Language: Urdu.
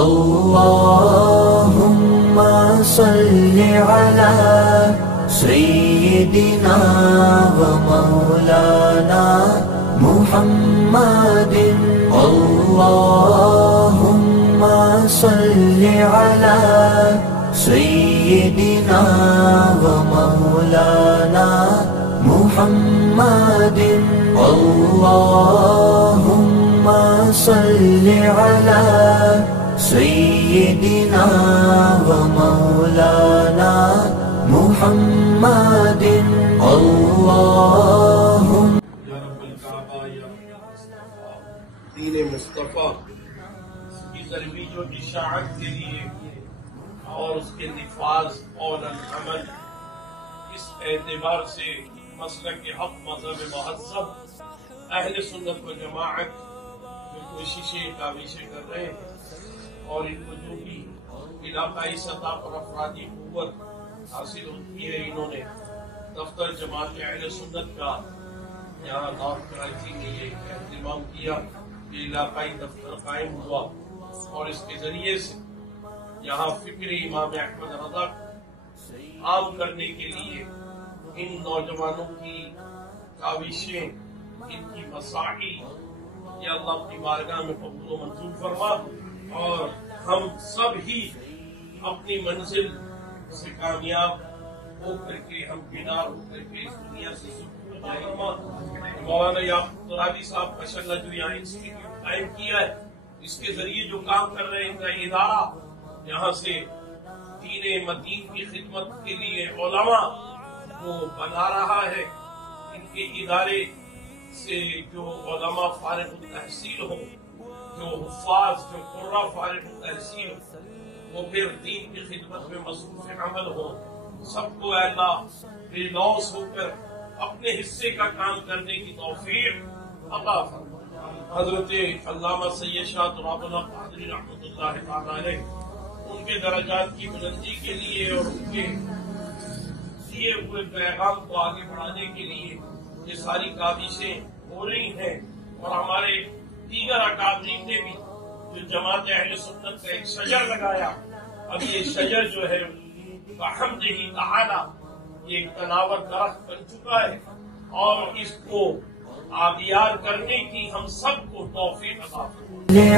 اللهم صل على سيدنا ومولانا محمد اللهم صل على سيدنا ومولانا محمد اللهم صل على سيدنا ومولانا محمد اللهم یا رب الکعبہ یا مصطفیٰ دین مصطفیٰ کی ترویج و اشاعت کے لیے اور اس کے نفاذ اور عمل اس اعتبار سے مسلک حق مذہب مہذب اہل سنت و جماعت جو کوششیں کاوشیں کر رہے ہیں اور ان کو جو بھی علاقائی سطح پر افرادی قوت حاصل ہوتی ہے انہوں نے دفتر جماعت اہل سنت کا یہاں نارتھ کراچی میں یہ اہتمام کیا کہ علاقائی دفتر قائم ہوا اور اس کے ذریعے سے یہاں فکر امام احمد رضا عام کرنے کے لیے ان نوجوانوں کی کاوشیں ان کی مساعی یا اللہ اپنی بارگاہ میں قبول و منظور فرما اور ہم سب ہی اپنی منزل سے کامیاب ہو کر کے ہم بیدار ہو کر کے اس دنیا سے مولانا یعقوب ترابی صاحب ماشاءاللہ جو یہاں انسٹیٹیوٹ قائم کیا ہے اس کے ذریعے جو کام کر رہے ہیں ان کا ادارہ یہاں سے دین مدین کی خدمت کے لیے علماء کو بنا رہا ہے ان کے ادارے سے جو علماء فارغ التحصیل ہو جو حفاظ جو قرہ فارغ التحصیل وہ پھر دین کی خدمت میں مصروف عمل ہو سب کو اے اللہ بے لوث ہو کر اپنے حصے کا کام کرنے کی توفیق عطا فرما حضرت علامہ سید شاہ تراب اللہ قادری رحمۃ اللہ تعالی علیہ ان کے درجات کی بلندی کے لیے اور ان کے دیے ہوئے پیغام کو آگے بڑھانے کے لیے یہ ساری کاوشیں ہو رہی ہیں اور ہمارے دیگر اکابرین نے بھی جو جماعت اہل سنت کا ایک شجر لگایا اب یہ شجر جو ہے بحمدہ تعالی یہ ایک تناور درخت بن چکا ہے اور اس کو آبیار کرنے کی ہم سب کو توفیق عطا فرمائے